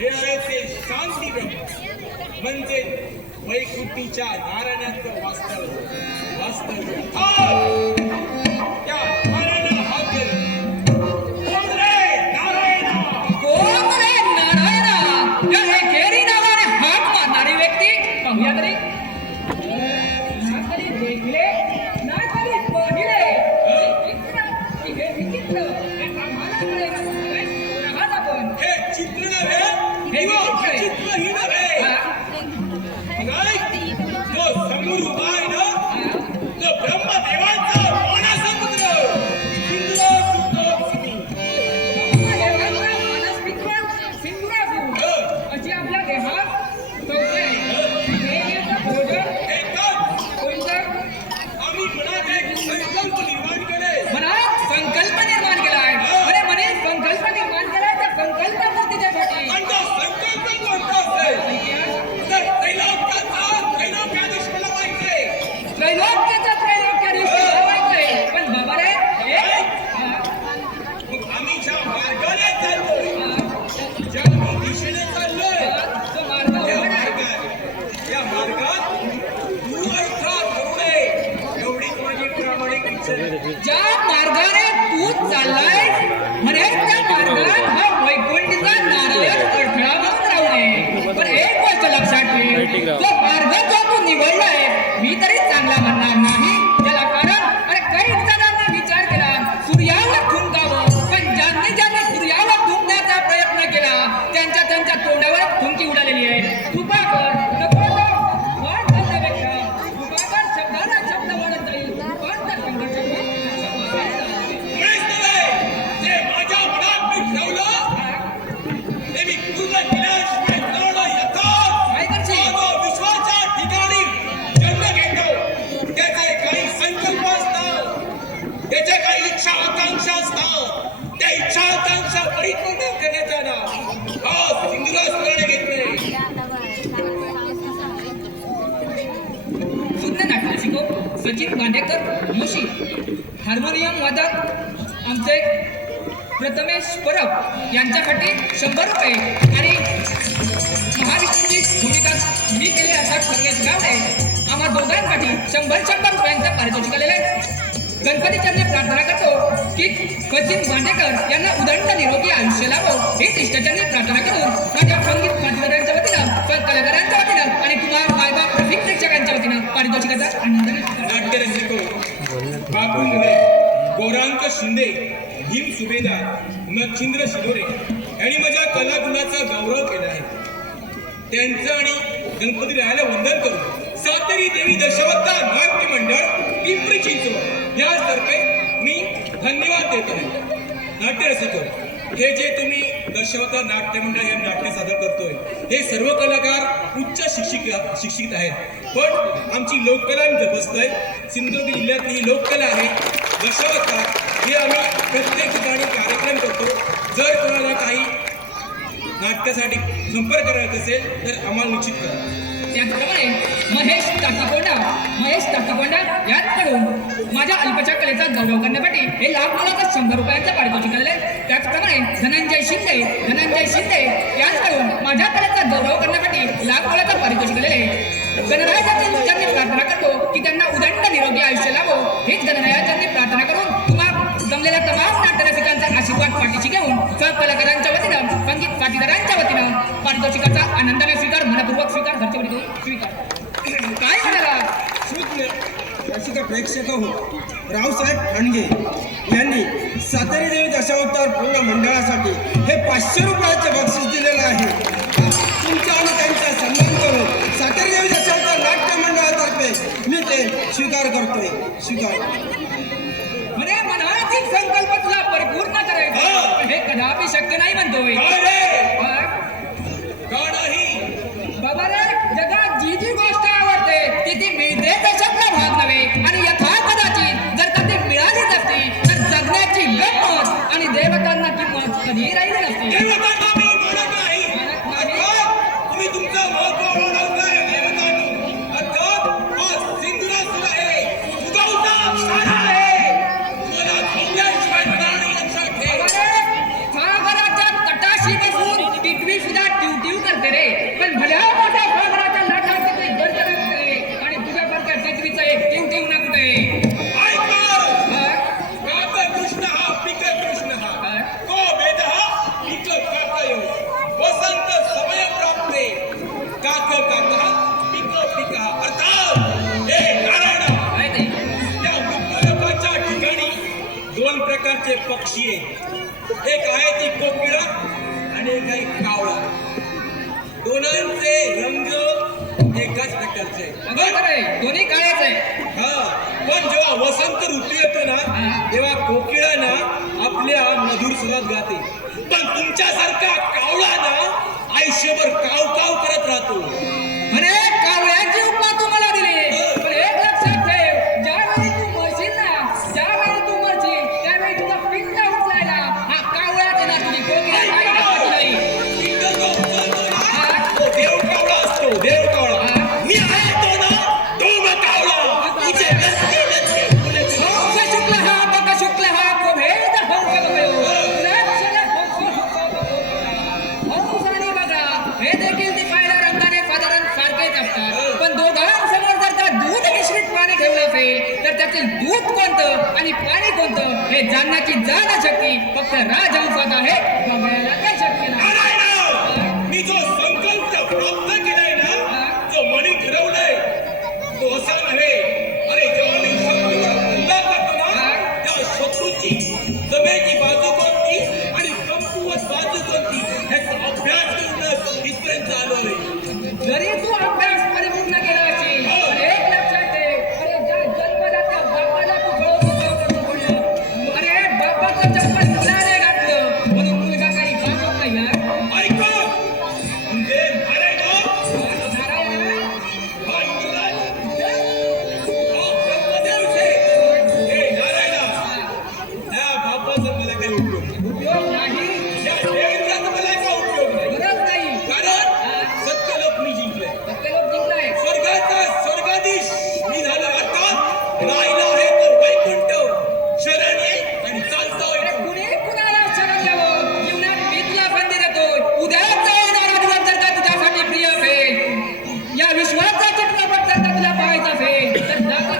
हे आहे ते शांती ब्रह्म म्हणजे वैकुंठीच्या नारायणाचं वास्तव त्या नारायणा हात कोण रे नारायणा या हे केरी नावाने हात मारणारी व्यक्ती पाहूया तरी ना कधी देखले ना कधी पाहिले हे विचित्र हे आम्हाला कळेल राहत आपण हे चित्र नव्हे हे चित्र ही नव्हे तो समोर उभा आहे ना तो ब्रह्मदेवांचा मानसपुत्र अशी आपल्या देहात आम्ही मनात एक संकल्प निर्माण केले मनात संकल्प निर्माण केला आहे अरे मने संकल्प निर्माण केलाय त्या संकल्पावरती त्यासाठी आणि तो संकल्प कोणता असेल तर त्रैलोक्याधीश मला माहिती त्रैलोक्याचा त्रैलोक्याधीश व्हायचंय पण बाबा रे मग आम्ही ज्या मार्गाने चाललोय ज्या दिशेने चाललोय तो मार्ग या मार्गात तू अडथळा करू नये एवढीच माझी प्रामाणिक इच्छा आहे. ज्या मार्गाने तू चाललाय म्हणे त्या मार्गात हा वैकुंठचा नारायण अडथळा बनून राहू नये पण एक गोष्ट लक्षात ठेव तो मार्ग जो तू निवडलाय मी तरी चांगला म्हणणार नाही त्याला कारण अरे काही जणांनी विचार केला सूर्यावर थुंकावं पण ज्यांनी सूर्यावर थुंकण्याचा प्रयत्न केला त्यांच्या तोंडावर थुंकी उडालेली आहे कृपा कर नको वाट घालण्यापेक्षा कृपा कर शब्दाला शब्द वाढत जाईल पण त्या मुळीच नव्हे, जे माझ्या मनात मी ठेवलं ते मी पूर्ण केल्याशिवाय न येतात. काय करशील? जो विश्वाच्या ठिकाणी जन्म घेतो त्याचे काही संकल्प असतात त्याचे काही इच्छा आकांक्षा असतात त्या इच्छा आकांक्षा परिपूर्ण करण्याचा ना हा सिंधुराज घेतले सुंदर नाटक शिको सचिन बांडेकर मुशी हार्मोनियम वादक आमचे प्रथमेश परब यांच्यासाठी 100 रुपये आणि महाविष्णूची भूमिका मी केली अर्थात सर्वेश गावडे आम्हा दोघांसाठी 100 रुपयांचं पारितोषिक आलेलं आहे गणपती चरणी प्रार्थना करतो की सचिन बांडेकर यांना उदंड निरोगी आयुष्य लाभो हीच इष्टचरणी प्रार्थना करून माझ्या संगीत माध्यमांच्या वतीनं कलाकारांच्या वतीनं आणि तुम्हाला मायबाप रसिक प्रेक्षकांच्या वतीनं पारितोषिकाचा आनंद नाट्यरसिको बापू मुले गौरांक शिंदे भीम सुभेदार मच्छिंद्र शिदोरे यांनी माझ्या कलागुणाचा गौरव केला आहे त्यांचं आणि गणपती रायाला वंदन करून सातेरी देवी दशावतार नाट्य मंडळ पिंपरी चिंचवड यातर्फे मी धन्यवाद देतो नाट्यरसिको हे जे तुम्ही दशावतार नाट्य मंडळ हे नाट्य सादर करतोय हे सर्व कलाकार उच्च शिक्षित आहेत पण आमची लोककला जपस्तय सिंधुदुर्ग जिल्ह्यातली ही लोककला आहे दशावतार हे आम्ही प्रत्येक ठिकाणी कार्यक्रम करतो जर कोणाला काही नाट्यासाठी संपर्क करायचा असेल तर आम्हाला निश्चित करा त्याचप्रमाणे महेश टाकीकोंडा याचकडून माझ्या अल्पच्या कलेचा गौरव करण्यासाठी हे लाख मुलाचा 100 रुपयांचं पारितोषिक आलेलं आहे त्याचप्रमाणे धनंजय शिंदे याचकडून माझ्या कलेचा गौरव करण्यासाठी लाख मुलाचा पारितोषिक आलेलं आहे गणरायाच्या चरणी प्रार्थना करतो की त्यांना उदंड निरोगी आयुष्य लाभो हेच गणरायाच्या चरणी प्रार्थना करून तुम्हाला जमलेल्या तमाम नाट्यरसिकांचा आशीर्वाद पाठीशी घेऊन सहकलाकारांच्या वतीनं संगीत साथीदारांच्या वतीनं पारितोषिकाचा आनंदाने स्वीकार मनपूर्वक स्वीकार घरच्या वतीनं स्वीकार काय म्हणाला रसिक प्रेक्षक हो रावसाहेब ठाणगे यांनी सातेरी देवी दशावतार पूर्ण मंडळासाठी हे 500 रुपयाचे बक्षीस दिलेलं आहे तुमचा आणि त्यांचा सन्मान करून सातेरी देवी दशावतार नाट्य मंडळातर्फे मी ते स्वीकार करतोय म्हणे मनातील संकल्प तुला परिपूर्ण करायचा हे कदापि शक्य नाही म्हणतोय बाबा रे जगात जी जी गोष्ट आवडते ती मिळते त्याच्यातला भाग नव्हे आणि यथा कदाचित जर कधी मिळालीच असती तर जगण्याची गंमत आणि देवतांना किंमत कधी राहिली नसती तुम्ही तुमचं महत्व वाढवताय देवतांनी अर्थात हा सिंधुराज सुद्धा आहे उगवता क्षण आहे तुम्हाला झोपल्याशिवाय होणार नाही लक्षात ठेव सागराच्या तटाशी बसून प्रकारचे पक्षी आहेत. एक आहे ती कोकिळा आणि एक आहे कावळा. दोनांचे रंग एकाच प्रकारचे आहेत. बरोबर आहे, दोन्ही काळेच आहे. हा, पण जेव्हा वसंत ऋतू येतो ना तेव्हा कोकिळा ना आपल्या मधुर स्वरात गाते, पण तुमच्यासारखा कावळा ना आयुष्यभर काव काव करत राहतो. अरे कावळ्याची उपमा तू मला दिली, पण एक लक्षात ठेव, ज्यावेळी तू मरशील ना, ज्यावेळी तू मरशील त्यावेळी तुझा पिंड उचलायला हा कावळा देणार, तुझी कोकिळा काही कामाची नाही. पिंड जो उचलतो ना, तो देव कावळा असतो, देव कावळा. मी आहे तो ना, तो मग कावळा. तुझे हंस शुक्ल हा बक शुक्ल हा को भेद हंस भयो. लक्षण हंस आणि बघा हे देखील दिपायला रंगाने साधारण सारखेच असतात, पण दोघांसमोर जर का दूध मिश्रित पाणी ठेवलं असेल तर त्यातील दूध कोणतं आणि पाणी कोणतं हे जाणण्याची शक्ती फक्त राजहंसात आहे, बघायला काही शक्य नाही. नारायण, मी जो संकल्प प्राप्त केलाय ना, जो मनी ठरवलाय तो असा नव्हे. अरे जेव्हा मी शत्रूवर हल्ला करतो ना, त्या शत्रूची जमेची बाजू कोणती आणि कमकुवत बाजू कोणती ह्याचा अभ्यास करूनच इथपर्यंत आलोय. जरी तू अभ्यास परिपूर्ण केला असेल तर एक लक्षात ठेव, अरे ज्या जन्मदात्या बापाला तू करतो बोललं, अरे बापाचं चप्पल तुला नाही घातलं म्हणून मुलगा काही घालत नाही यार. ऐका, म्हणजे नारायण नारायण, हा इंद्रराज, हा ब्रह्मदेव छे. हे नारायणा, या बापाचा मला काही उपयोग नाही. उपयोग नाही, या देवेंद्राचा मला काही उपयोग नाही. गरज नाही. कारण सत्यलोक मी जिंकलोय. सगळे लोक जिंकलाय. स्वर्गाचा स्वर्गाधीश मी झालो. अर्थात राहिला आहे तर वैकुंठ शरण ये आणि चालता अरे होय. कुणी कुणाला शरण द्यावं, जीवनात मी तुला संधी देतोय. उद्याचा येणारा दिवस जर का तुझ्यासाठी प्रिय असेल, या विश्वाचा चित्रपट जर का तुला पाहायचा असेल तर जाता